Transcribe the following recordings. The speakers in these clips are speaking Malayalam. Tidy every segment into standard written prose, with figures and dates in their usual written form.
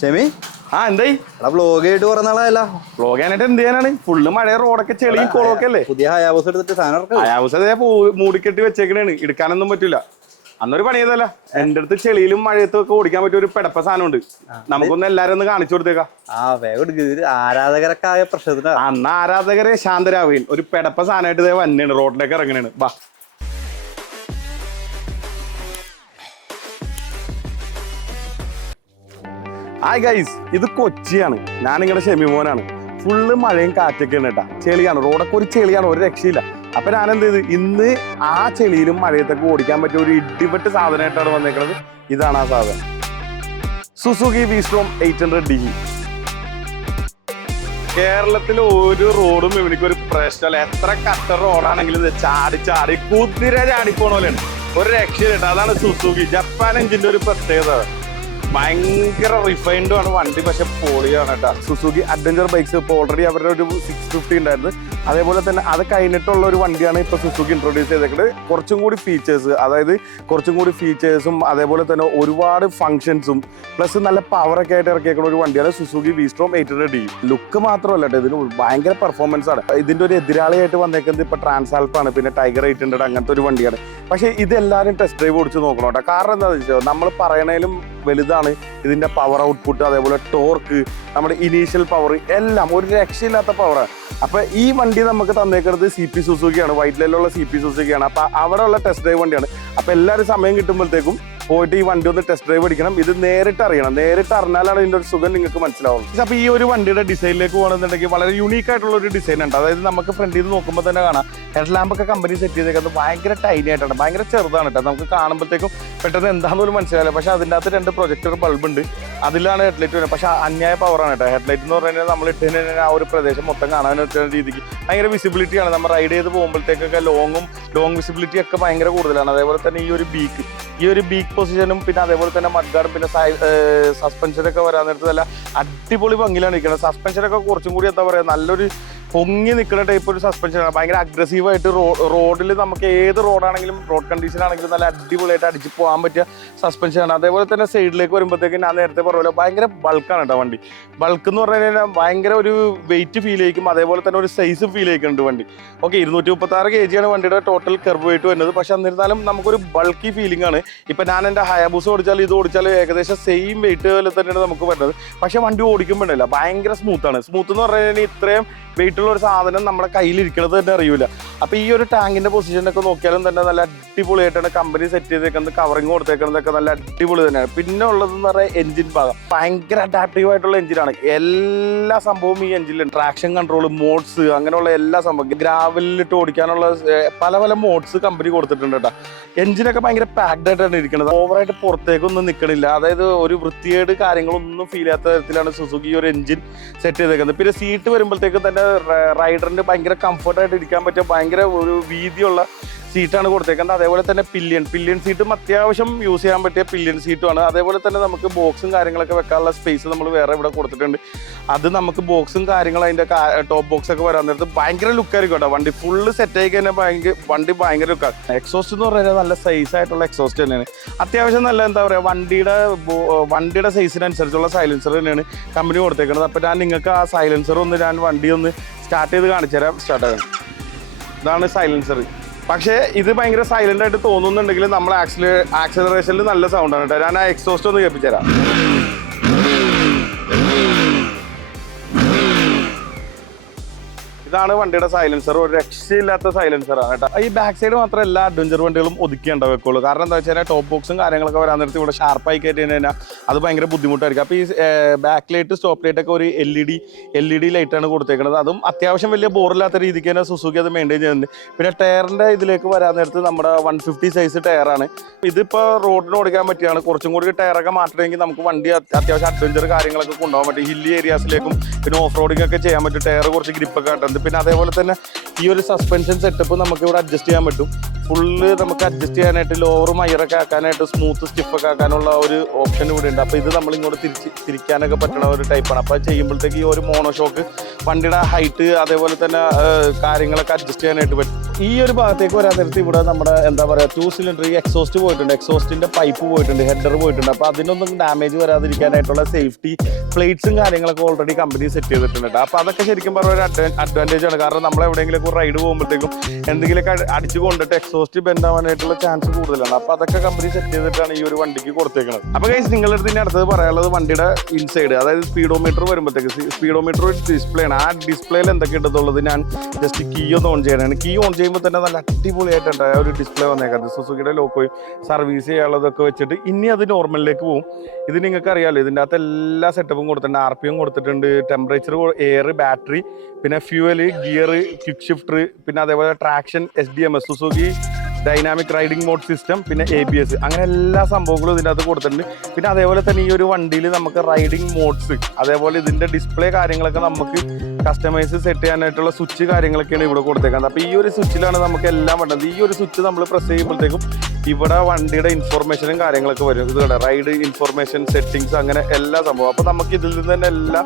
ഷെമി എന്തായി വ്ലോഗ് ആയിട്ട് കുറെ നാളായല്ല. വ്ലോഗ് ചെയ്യാനായിട്ട് എന്ത് ചെയ്യാനാണ്? ഫുള്ള് മഴ, റോഡൊക്കെ ചെളിയും കുളമൊക്കെ അല്ലേ. പുതിയ ഹയാബൂസ് എടുത്തിട്ട് സാധനം ഹയാബൂസ് അതേ മൂടിക്കെട്ടി വെച്ചേക്കണേണ്, എടുക്കാനൊന്നും പറ്റില്ല. അന്നൊരു പണി ചെയ്തല്ല, എന്റെ അടുത്ത് ചെളിയിലും മഴയത്തും ഒക്കെ ഓടിക്കാൻ പറ്റിയ ഒരു പെടപ്പ സാധനമുണ്ട്. നമുക്കൊന്ന് എല്ലാരും ഒന്ന് കാണിച്ചു കൊടുത്തേക്കാം. ആരാധകരൊക്കെ ആയ പ്രശ്നത്തിന് അന്ന് ആരാധകരെ ശാന്തരാവുകയും ഒരു പെടപ്പ സാധനമായിട്ട് ഇതേ വന്നെയാണ്, റോഡിലേക്ക് ഇറങ്ങണേണ്. ബാ ഹായ് ഗൈസ്, ഇത് കൊച്ചിയാണ്. ഞാൻ നിങ്ങളുടെ ഷെമിമോനാണ്. ഫുള്ള് മഴയും കാറ്റൊക്കെ ആണ് കേട്ടാ. ചെളിയാണ്, റോഡൊക്കെ ഒരു ചെളിയാണ്, ഒരു രക്ഷയില്ല. അപ്പൊ ഞാൻ എന്ത് ചെയ്ത് ഇന്ന് ആ ചെളിയിലും മഴയത്തൊക്കെ ഓടിക്കാൻ പറ്റിയ ഒരു ഇടിവെട്ട് സാധനമായിട്ടാണ് വന്നേക്കുന്നത്. ഇതാണ് ആ സാധനം, സുസുക്കി V-Strom 800DE. കേരളത്തിൽ ഒരു റോഡും ഇവനിക്ക് ഒരു പ്രശ്നമല്ല. എത്ര കട്ട റോഡാണെങ്കിലും ചാടി ചാടി കുതിര ചാടിപ്പോണ പോലെയാണ്, ഒരു രക്ഷയില്ല. അതാണ് സുസുക്കി. ജപ്പാൻ എഞ്ചിന്റെ ഒരു പ്രത്യേകത. ഭയങ്കര റിഫൈൻഡും ആണ് വണ്ടി, പക്ഷെ പൊളിയാണ് കേട്ടോ. സുസുക്കി അഡ്വഞ്ചർ ബൈക്സ് ഇപ്പോൾ ഓൾറെഡി അവരുടെ ഒരു 650 ഉണ്ടായിരുന്നു. അതേപോലെ തന്നെ അത് കഴിഞ്ഞിട്ടുള്ള ഒരു വണ്ടിയാണ് ഇപ്പോൾ സുസുക്കി ഇൻട്രൊഡ്യൂസ് ചെയ്തേക്കുന്നത്. കുറച്ചും കൂടി ഫീച്ചേഴ്സ്, അതായത് കുറച്ചും കൂടി ഫീച്ചേഴ്സും അതേപോലെ തന്നെ ഒരുപാട് ഫംഗ്ഷൻസും പ്ലസ് നല്ല പവറൊക്കെ ആയിട്ട് ഇറക്കിയേക്കുന്ന ഒരു വണ്ടിയാണ് സുസുക്കി V-Strom 800DE. ലുക്ക് മാത്രമല്ല കേട്ടോ, ഇതിന് ഭയങ്കര പെർഫോമൻസ് ആണ്. ഇതിന്റെ ഒരു എതിരാളിയായിട്ട് വന്നേക്കുന്നത് ഇപ്പോൾ ട്രാൻസാൽപ്പാണ്, പിന്നെ ടൈഗർ 800 അങ്ങനത്തെ ഒരു വണ്ടിയാണ്. പക്ഷേ ഇതെല്ലാവരും ടെസ്റ്റ് ഡ്രൈവ് ഓടിച്ച് നോക്കണം കേട്ടോ. കാരണം എന്താണെന്ന് വെച്ചാൽ നമ്മൾ പറയണേലും വലുതാണ് ഇതിന്റെ പവർ ഔട്ട്പുട്ട്, അതേപോലെ ടോർക്ക്, നമ്മുടെ ഇനീഷ്യൽ പവർ എല്ലാം ഒരു രക്ഷയില്ലാത്ത പവറാണ്. അപ്പൊ ഈ വണ്ടി നമുക്ക് തന്നേക്കുന്നത് CP സുസുക്കിയാണ്, വൈറ്റ് ലൈനിലുള്ള CP സുസുക്കിയാണ്. അപ്പൊ അവിടെ ഉള്ള ടെസ്റ്റ് ഡ്രൈവ് വണ്ടിയാണ്. അപ്പൊ എല്ലാവരും സമയം കിട്ടുമ്പോഴത്തേക്കും പോയിട്ട് ഈ വണ്ടി ഒന്ന് ടെസ്റ്റ് ഡ്രൈവ് അടിക്കണം. ഇത് നേരിട്ട് അറിയണം, നേരിട്ട് അറിഞ്ഞാലാണ് ഇതിന്റെ ഒരു സുഖം നിങ്ങൾക്ക് മനസ്സിലാവും. അപ്പൊ ഈ ഒരു വണ്ടിയുടെ ഡിസൈനിലേക്ക് പോകണമെന്നുണ്ടെങ്കിൽ വളരെ യൂണീക്ക് ആയിട്ടുള്ള ഒരു ഡിസൈൻ ഉണ്ട്. അതായത് നമുക്ക് ഫ്രണ്ടിൽ നിന്ന് നോക്കുമ്പോൾ തന്നെ കാണാം ഹെഡ് ലാമ്പ് ഒക്കെ കമ്പനി സെറ്റ് ചെയ്തേക്കുന്നത് ഭയങ്കര ടൈനി ആയിട്ടാണ്, ഭയങ്കര ചെറുതാണ് കേട്ടോ. നമുക്ക് കാണുമ്പോഴത്തേക്കും പെട്ടെന്ന് എന്താണെന്ന് പോലും മനസ്സിലാവില്ല. പക്ഷെ അതിൻ്റെ അകത്ത് 2 പ്രൊജക്ടർ ബൾബ് ഉണ്ട്, അതിലാണ് ഹെഡ്ലൈറ്റ് വരുന്നത്. പക്ഷെ അന്യായ പവറാണ് കേട്ടോ. ഹെഡ്ലൈറ്റ് എന്ന് പറഞ്ഞു കഴിഞ്ഞാൽ നമ്മൾ ഇട്ട് കഴിഞ്ഞാൽ ആ ഒരു പ്രദേശം മൊത്തം കാണാൻ പറ്റുന്ന രീതിക്ക് ഭയങ്കര വിസിബിലിറ്റിയാണ്. നമ്മൾ റൈഡ് ചെയ്ത് പോകുമ്പോഴത്തേക്കൊക്കെ ലോങ് വിസിബിലിറ്റി ഒക്കെ ഭയങ്കര കൂടുതലാണ്. അതേപോലെ തന്നെ ഈ ഒരു ബീക്ക് പൊസിഷനും പിന്നെ അതേപോലെ തന്നെ മഡ്ഗാർഡും പിന്നെ സസ്പെൻഷനൊക്കെ വരാൻ നേരത്ത് നല്ല അടിപൊളി ഭംഗിയിലാണ് ഇരിക്കുന്നത്. സസ്പെൻഷനൊക്കെ കുറച്ചും കൂടി എന്താ പറയുക, നല്ലൊരു പൊങ്ങി നിൽക്കുന്ന ടൈപ്പ് ഒരു സസ്പെൻഷനാണ്. ഭയങ്കര അഗ്രസീവായിട്ട് റോഡിൽ നമുക്ക് ഏത് റോഡാണെങ്കിലും റോഡ് കണ്ടീഷൻ ആണെങ്കിലും നല്ല അടിപൊളിയായിട്ട് അടിച്ച് പോകാൻ പറ്റിയ സസ്പെൻഷനാണ്. അതേപോലെ തന്നെ സൈഡിലേക്ക് വരുമ്പോഴത്തേക്ക് ഞാൻ നേരത്തെ പറഞ്ഞ ഭയങ്കര ബൾക്കാണ് കേട്ടോ വണ്ടി. ബൾക്ക് എന്ന് പറഞ്ഞു കഴിഞ്ഞാൽ ഭയങ്കര ഒരു വെയിറ്റ് ഫീൽ ചെയ്യിക്കും, അതേപോലെ തന്നെ ഒരു സൈസ് ഫീൽ ചെയ്യിക്കുന്നുണ്ട് വണ്ടി. ഓക്കെ, 236 kg ആണ് വണ്ടിയുടെ ടോട്ടൽ കർവ് വെയിറ്റ് വരുന്നത്. പക്ഷെ എന്നിരുന്നാലും നമുക്കൊരു ബൾക്കി ഫീലിംഗ് ആണ്. ഇപ്പം ഞാൻ എൻ്റെ ഹയാബൂസ് ഓടിച്ചാലും ഇത് ഓടിച്ചാലും ഏകദേശം സെയിം വെയിറ്റ് പോലെ തന്നെയാണ് നമുക്ക് വരുന്നത്. പക്ഷെ വണ്ടി ഓടിക്കുമ്പോഴല്ല ഭയങ്കര സ്മൂത്താണ്. സ്മൂത്ത് എന്ന് പറഞ്ഞു കഴിഞ്ഞാൽ ഇത്രയും വെയിറ്റുള്ള ഒരു സാധനം നമ്മുടെ കയ്യിലിരിക്കുന്നത് തന്നെ അറിയില്ല. അപ്പോൾ ഈ ഒരു ടാങ്കിന്റെ പൊസിഷനൊക്കെ നോക്കിയാലും തന്നെ നല്ല അടിപൊളിയായിട്ടാണ് കമ്പനി സെറ്റ് ചെയ്തേക്കുന്നത്. കവറിങ് കൊടുത്തേക്കുന്നതൊക്കെ നല്ല അടിപൊളി തന്നെയാണ്. പിന്നെ ഉള്ളതെന്ന് പറയുന്നത് എഞ്ചിൻ ഭാഗം ഭയങ്കര അഡാപ്റ്റീവ് ആയിട്ടുള്ള എഞ്ചിനാണ്. എല്ലാ സംഭവവും ഈ എഞ്ചിനിലുണ്ട്. ട്രാക്ഷൻ കൺട്രോൾ, മോഡ്സ്, അങ്ങനെയുള്ള എല്ലാ സംഭവം, ഗ്രാവലിലിട്ട് ഓടിക്കാനുള്ള പല മോഡ്സ് കമ്പനി കൊടുത്തിട്ടുണ്ട് കേട്ടോ. എഞ്ചിനൊക്കെ ഭയങ്കര പാക്ഡ് ആയിട്ടാണ് ഇരിക്കുന്നത്. ഓവറായിട്ട് പുറത്തേക്കൊന്നും നിൽക്കണില്ല. അതായത് ഒരു വൃത്തിയേട് കാര്യങ്ങളൊന്നും ഫീൽ ചെയ്യാത്ത തരത്തിലാണ് സുസുക്കി ഒരു എഞ്ചിൻ സെറ്റ് ചെയ്തേക്കുന്നത്. പിന്നെ സീറ്റ് വരുമ്പോഴത്തേക്ക് തന്നെ റൈഡറിന് ഭയങ്കര കംഫർട്ടായിട്ട് ഇരിക്കാൻ പറ്റിയ ഭയങ്കര ഒരു വീതിയുള്ള സീറ്റാണ് കൊടുത്തേക്കുന്നത്. അതേപോലെ തന്നെ പില്ലിയൻ സീറ്റും അത്യാവശ്യം യൂസ് ചെയ്യാൻ പറ്റിയ പില്ലിയൻ സീറ്റുമാണ്. അതേപോലെ തന്നെ നമുക്ക് ബോക്സും കാര്യങ്ങളൊക്കെ വെക്കാനുള്ള സ്പേസ് നമ്മൾ വേറെ ഇവിടെ കൊടുത്തിട്ടുണ്ട്. അത് നമുക്ക് ബോക്സും കാര്യങ്ങളും അതിൻ്റെ ടോപ്പ് ബോക്സ് ഒക്കെ വരാൻ നേരത്ത് ഭയങ്കര ലുക്കായിരിക്കും കേട്ടോ. വണ്ടി ഫുള്ള് സെറ്റ് ആയി കഴിഞ്ഞാൽ വണ്ടി ഭയങ്കര ലുക്കാണ്. എക്സോസ്റ്റ് എന്ന് പറഞ്ഞാൽ നല്ല സൈസ് ആയിട്ടുള്ള എക്സോസ്റ്റ് തന്നെയാണ്. അത്യാവശ്യം നല്ല എന്താ പറയുക, വണ്ടിയുടെ സൈസിനനുസരിച്ചുള്ള സൈലൻസർ തന്നെയാണ് കമ്പനി കൊടുത്തേക്കുന്നത്. അപ്പോൾ ഞാൻ നിങ്ങൾക്ക് ആ സൈലൻസർ ഞാൻ വണ്ടി ഒന്ന് സ്റ്റാർട്ട് ചെയ്ത് കാണിച്ചു തരാം. സ്റ്റാർട്ടാണ്, ഇതാണ് സൈലൻസർ. പക്ഷേ ഇത് ഭയങ്കര സൈലന്റ് ആയിട്ട് തോന്നുന്നുണ്ടെങ്കിൽ നമ്മൾ ആക്സിലറേഷനിൽ നല്ല സൗണ്ടാണ് കേട്ടോ. ഞാൻ ആ എക്സോസ്റ്റ് ഒന്ന് കേൾപ്പിച്ചു തരാം. ഇതാണ് വണ്ടിയുടെ സൈലൻസർ. ഒരു രക്ഷയില്ലാത്ത സൈലൻസറാണ് കേട്ടോ. ഈ ബാക്ക് സൈഡ് മാത്രം എല്ലാ അഡ്വഞ്ചർ വണ്ടികളും ഒതുക്കിയുണ്ടാവും വെക്കുള്ളൂ. കാരണം എന്താ വെച്ചാൽ ടോപ്പ് ബോക്സും കാര്യങ്ങളൊക്കെ വരാൻ നേരത്തെ ഇവിടെ ഷാർപ്പായി കയറ്റി കഴിഞ്ഞാൽ അത് ഭയങ്കര ബുദ്ധിമുട്ടായിരിക്കും. അപ്പോൾ ഈ ബാക്ക് ലൈറ്റ്, സ്റ്റോപ്പ് ലൈറ്റ് ഒക്കെ ഒരു LED ലൈറ്റാണ് കൊടുത്തേക്കുന്നത്. അതും അത്യാവശ്യം വലിയ ബോറില്ലാത്ത രീതിക്ക് തന്നെ സുസുക്കി അത് മെയിൻറ്റെയിൻ ചെയ്യുന്നുണ്ട്. പിന്നെ ടയറിൻ്റെ ഇതിലേക്ക് വരാൻ നേരത്ത് നമ്മുടെ 150 സൈസ് ടയറാണ്. ഇതിപ്പോൾ റോഡിന് ഓടിക്കാൻ പറ്റിയാണ്. കുറച്ചും കൂടി ടയറൊക്കെ മാറ്റണമെങ്കിൽ നമുക്ക് വണ്ടി അത്യാവശ്യം അഡ്വഞ്ചർ കാര്യങ്ങളൊക്കെ കൊണ്ടുപോകാൻ പറ്റും. ഹില്ലി ഏരിയാസിലേക്കും പിന്നെ ഓഫ് റോഡിംഗ് ഒക്കെ ചെയ്യാൻ പറ്റും. ടയർ കുറച്ച് ഗ്രിപ്പൊക്കെ ആയിട്ടുണ്ട്. പിന്നെ അതേപോലെ തന്നെ ഈ ഒരു സസ്പെൻഷൻ സെറ്റപ്പ് നമുക്ക് ഇവിടെ അഡ്ജസ്റ്റ് ചെയ്യാൻ പറ്റും. ഫുള്ള് നമുക്ക് അഡ്ജസ്റ്റ് ചെയ്യാനായിട്ട് ലോവറും ഹയറൊക്കെ ആക്കാനായിട്ട് സ്മൂത്ത് സ്റ്റിഫൊക്കെ ആക്കാനുള്ള ഒരു ഓപ്ഷൻ ഇവിടെ ഉണ്ട്. അപ്പോൾ ഇത് നമ്മൾ ഇങ്ങോട്ട് തിരിക്കാനൊക്കെ പറ്റുന്ന ഒരു ടൈപ്പാണ്. അപ്പോൾ ചെയ്യുമ്പോഴത്തേക്ക് ഈ ഒരു മോണോഷോക്ക് വണ്ടിയുടെ ഹൈറ്റ് അതേപോലെ തന്നെ കാര്യങ്ങളൊക്കെ അഡ്ജസ്റ്റ് ചെയ്യാനായിട്ട് പറ്റും. ഈ ഒരു ഭാഗത്തേക്ക് വരാൻ നേരത്ത് ഇവിടെ നമ്മുടെ എന്താ പറയുക 2 സിലിണ്ടർ എക്സോസ്റ്റ് പോയിട്ടുണ്ട്, എക്സോസ്റ്റിന്റെ പൈപ്പ് പോയിട്ടുണ്ട്, ഹെഡർ പോയിട്ടുണ്ട്. അപ്പോൾ അതിനൊന്നും ഡാമേജ് വരാതിരിക്കാനായിട്ടുള്ള സേഫ്റ്റി പ്ലേറ്റ്സും കാര്യങ്ങളൊക്കെ ഓൾറെഡി കമ്പനി സെറ്റ് ചെയ്തിട്ടുണ്ട്. അപ്പോൾ അതൊക്കെ ശരിക്കും പറഞ്ഞ ഒരു അഡ്വാൻറ്റേജ് ആണ്. കാരണം നമ്മൾ എവിടെയെങ്കിലും റൈഡ് പോകുമ്പോഴത്തേക്കും എന്തെങ്കിലുമൊക്കെ അടിച്ചു കൊണ്ടിട്ട് എക്സോസ്റ്റ് ബെൻഡ് ആവാനായിട്ടുള്ള ചാൻസ് കൂടുതലാണ്. അപ്പോൾ അതൊക്കെ കമ്പനി സെറ്റ് ചെയ്തിട്ടാണ് ഈ ഒരു വണ്ടിക്ക് കൊടുത്തേക്കുന്നത്. അപ്പോൾ ഗൈസ് നിങ്ങളുടെ അടുത്ത് ഇനി അടുത്തത് പറയാനുള്ളത് വണ്ടിയുടെ ഇൻസൈഡ്, അതായത് സ്പീഡോമീറ്റർ വരുമ്പോഴത്തേക്ക് സ്പീഡോമീറ്റർ ഒരു ഡിസ്പ്ലേ ആണ്. ആ ഡിസ്പ്ലേയിൽ എന്തൊക്കെ ഉണ്ടെന്നുള്ളത് ഞാൻ ജസ്റ്റ് കീ ഒന്ന് ഓൺ ചെയ്യണം. കീ ഓൺ ചെയ്യുമ്പോൾ തന്നെ നല്ല അടിപൊളിയായിട്ടുണ്ട് ഒരു ഡിസ്പ്ലേ വന്നേക്കുന്നത്. സുസുക്കിയുടെ ലോക്കോയും സർവീസ് ചെയ്യാനുള്ളതൊക്കെ വെച്ചിട്ട് ഇനി അത് നോർമലിലേക്ക് പോകും. ഇത് നിങ്ങൾക്ക് അറിയാമല്ലോ, ഇതിൻ്റെ അകത്ത് എല്ലാ സെറ്റപ്പും കൊടുത്തിട്ടുണ്ട്. RPM കൊടുത്തിട്ടുണ്ട്, ടെമ്പറേച്ചർ, എയർ, ബാറ്ററി, പിന്നെ ഫ്യൂവല്, ഗിയർ, ക്വിക്ക് ഷിഫ്റ്റർ, പിന്നെ അതേപോലെ traction, SDMS, Suzuki dynamic riding mode system, പിന്നെ ABS, അങ്ങനെ എല്ലാ സംഭവങ്ങളും ഇതിൻ്റെ അകത്ത് കൊടുത്തിട്ടുണ്ട്. പിന്നെ അതേപോലെ തന്നെ ഈ ഒരു വണ്ടിയിൽ നമുക്ക് റൈഡിംഗ് മോഡ്സ്, അതേപോലെ ഇതിൻ്റെ ഡിസ്പ്ലേ കാര്യങ്ങളൊക്കെ നമുക്ക് കസ്റ്റമൈസ് സെറ്റ് ചെയ്യാനായിട്ടുള്ള സ്വിച്ച് കാര്യങ്ങളൊക്കെയാണ് ഇവിടെ കൊടുത്തേക്കുന്നത്. അപ്പോൾ ഈ ഒരു സ്വിച്ചിലാണ് നമുക്ക് എല്ലാം വേണ്ടത്. ഈ ഒരു സ്വിച്ച് നമ്മൾ പ്രസ് ചെയ്യുമ്പോഴത്തേക്കും ഇവിടെ വണ്ടിയുടെ ഇൻഫോർമേഷനും കാര്യങ്ങളൊക്കെ വരും. ഇത് റൈഡ് ഇൻഫോർമേഷൻ, സെറ്റിങ്സ്, അങ്ങനെ എല്ലാ സംഭവം. അപ്പോൾ നമുക്ക് ഇതിൽ നിന്ന് തന്നെ എല്ലാം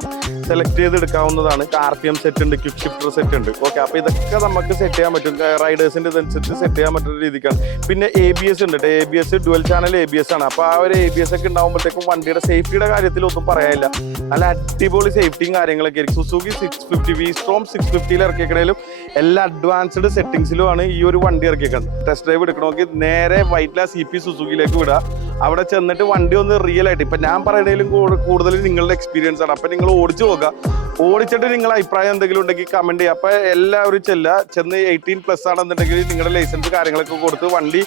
സെലക്ട് ചെയ്ത് എടുക്കാവുന്നതാണ്. RPM സെറ്റ് ഉണ്ട്, ക്വിക്ക് ഷിഫ്റ്റർ സെറ്റ് ഉണ്ട്. ഓക്കെ, അപ്പോൾ ഇതൊക്കെ നമുക്ക് സെറ്റ് ചെയ്യാൻ പറ്റും. റൈഡേഴ്സിൻ്റെ ഇതനുസരിച്ച് സെറ്റ് ചെയ്യാൻ പറ്റുന്ന രീതിക്കാണ്. പിന്നെ ABS ഉണ്ട്, ABS ഡുവൽ ചാനൽ ABS ആണ്. അപ്പോൾ ആ ഒരു ABS ഒക്കെ ഉണ്ടാകുമ്പോഴത്തേക്കും വണ്ടിയുടെ സേഫ്റ്റിയുടെ കാര്യത്തിൽ ഒന്നും പറയാനില്ല. നല്ല അടിപൊളി സേഫ്റ്റിയും കാര്യങ്ങളൊക്കെ ആയിരിക്കും. സുസുക്കി 650 V-Strom 650 ഇറക്കിയേക്കണേലും എല്ലാ അഡ്വാൻസ്ഡ് സെറ്റിംഗ്സിലുമാണ് ഈ ഒരു വണ്ടി ഇറക്കിയേക്കുന്നത്. ടെസ്റ്റ് ഡ്രൈവ് എടുക്കണമെങ്കിൽ നേരെ വൈറ്റ്ല CP സുസുക്കിയിലേക്ക് വിടുക. അവിടെ ചെന്നിട്ട് വണ്ടി ഒന്ന് റിയൽ ആയിട്ട്, ഇപ്പം ഞാൻ പറയുന്നതിലും കൂടുതൽ നിങ്ങളുടെ എക്സ്പീരിയൻസ് ആണ്. അപ്പം നിങ്ങൾ ഓടിച്ചു നോക്കുക, ഓടിച്ചിട്ട് നിങ്ങളുടെ അഭിപ്രായം എന്തെങ്കിലും ഉണ്ടെങ്കിൽ കമൻറ്റ് ചെയ്യുക. അപ്പോൾ എല്ലാവരും ചെന്ന് 18+ ആണെന്നുണ്ടെങ്കിൽ നിങ്ങളുടെ ലൈസൻസ് കാര്യങ്ങളൊക്കെ കൊടുത്ത് വണ്ടി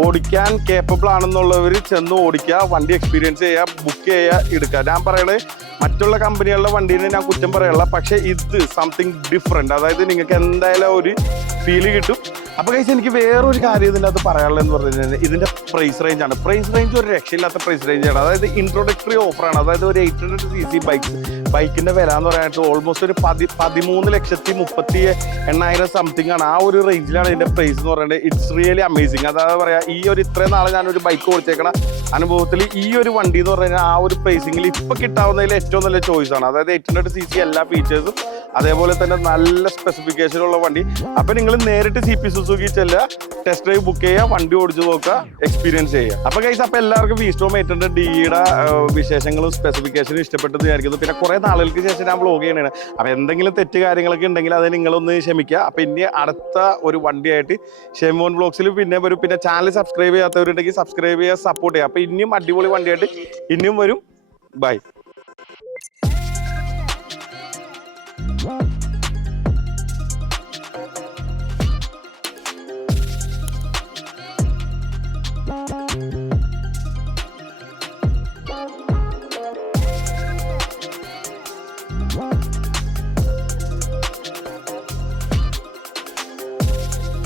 ഓടിക്കാൻ കേപ്പബിൾ ആണെന്നുള്ളവർ ചെന്ന് ഓടിക്കുക, വണ്ടി എക്സ്പീരിയൻസ് ചെയ്യുക, ബുക്ക് ചെയ്യുക, എടുക്കുക. ഞാൻ പറയണത് മറ്റുള്ള കമ്പനികളുടെ വണ്ടീനെ ഞാൻ കുറ്റം പറയാനുള്ള, പക്ഷേ ഇത് സംതിങ് ഡിഫറെൻറ്റ്. അതായത് നിങ്ങൾക്ക് എന്തായാലും ഒരു ഫീല് കിട്ടും. അപ്പോൾ കഴിച്ച് എനിക്ക് വേറൊരു കാര്യം ഇതിൻ്റെ അകത്ത് പറയാനുള്ളതെന്ന് പറഞ്ഞു കഴിഞ്ഞാൽ ഇതിൻ്റെ പ്രൈസ് റേഞ്ചാണ്. പ്രൈസ് റേഞ്ച് ഒരു രക്ഷയില്ലാത്ത പ്രൈസ് റേഞ്ചാണ്. അതായത് ഇൻട്രോഡക്ടറി ഓഫറാണ്. അതായത് ഒരു 800cc ബൈക്കിൻ്റെ വില എന്ന് പറയാനായിട്ട് ഓൾമോസ്റ്റ് ഒരു 13,38,000 സംതിങ് ആണ്. ആ ഒരു റേഞ്ചിലാണ് ഇതിൻ്റെ പ്രൈസ് എന്ന് പറയുന്നത്. It's really amazing. അതായത് പറയാ, ഈ ഒരു ഇത്രയും നാളെ ഞാനൊരു ബൈക്ക് ഓടിച്ചേക്കണ അനുഭവത്തിൽ ഈ ഒരു വണ്ടി എന്ന് പറഞ്ഞു കഴിഞ്ഞാൽ ആ ഒരു പ്രൈസിങ്ങിൽ ഇപ്പോൾ കിട്ടാവുന്നതിൽ ഏറ്റവും നല്ല ചോയ്സ് ആണ്. അതായത് 800cc എല്ലാ ഫീച്ചേഴ്സും, അതേപോലെ തന്നെ നല്ല സ്പെസിഫിക്കേഷനുള്ള വണ്ടി. അപ്പോൾ നിങ്ങൾ നേരിട്ട് CP സുസുക്കി ചെല്ലുക, ടെസ്റ്റ് ഡ്രൈവ് ബുക്ക് ചെയ്യുക, വണ്ടി ഓടിച്ചു നോക്കുക, എക്സ്പീരിയൻസ് ചെയ്യുക. അപ്പോൾ ഗൈസ്, അപ്പോൾ എല്ലാവർക്കും V-Strom 800Dയുടെ വിശേഷങ്ങളും സ്പെസിഫിക്കേഷനും ഇഷ്ടപ്പെട്ടെന്ന് വിചാരിക്കുന്നു. പിന്നെ കുറേ നാളുകൾക്ക് ശേഷം ഞാൻ വ്ലോഗ് ചെയ്യണതാണ്. അപ്പോൾ എന്തെങ്കിലും തെറ്റ് കാര്യങ്ങളൊക്കെ ഉണ്ടെങ്കിൽ അത് നിങ്ങളൊന്ന് ക്ഷമിക്കുക. അപ്പോൾ ഇനി അടുത്ത ഒരു വണ്ടിയായിട്ട് ഷെമോൻ വ്ലോഗ്സിൽ പിന്നെ വരും. പിന്നെ ചാനൽ സബ്സ്ക്രൈബ് ചെയ്യാത്തവരുണ്ടെങ്കിൽ സബ്സ്ക്രൈബ് ചെയ്യുക, സപ്പോർട്ട് ചെയ്യുക. അപ്പോൾ ഇനിയും അടിപൊളി വണ്ടിയായിട്ട് ഇനിയും വരും. ബൈ.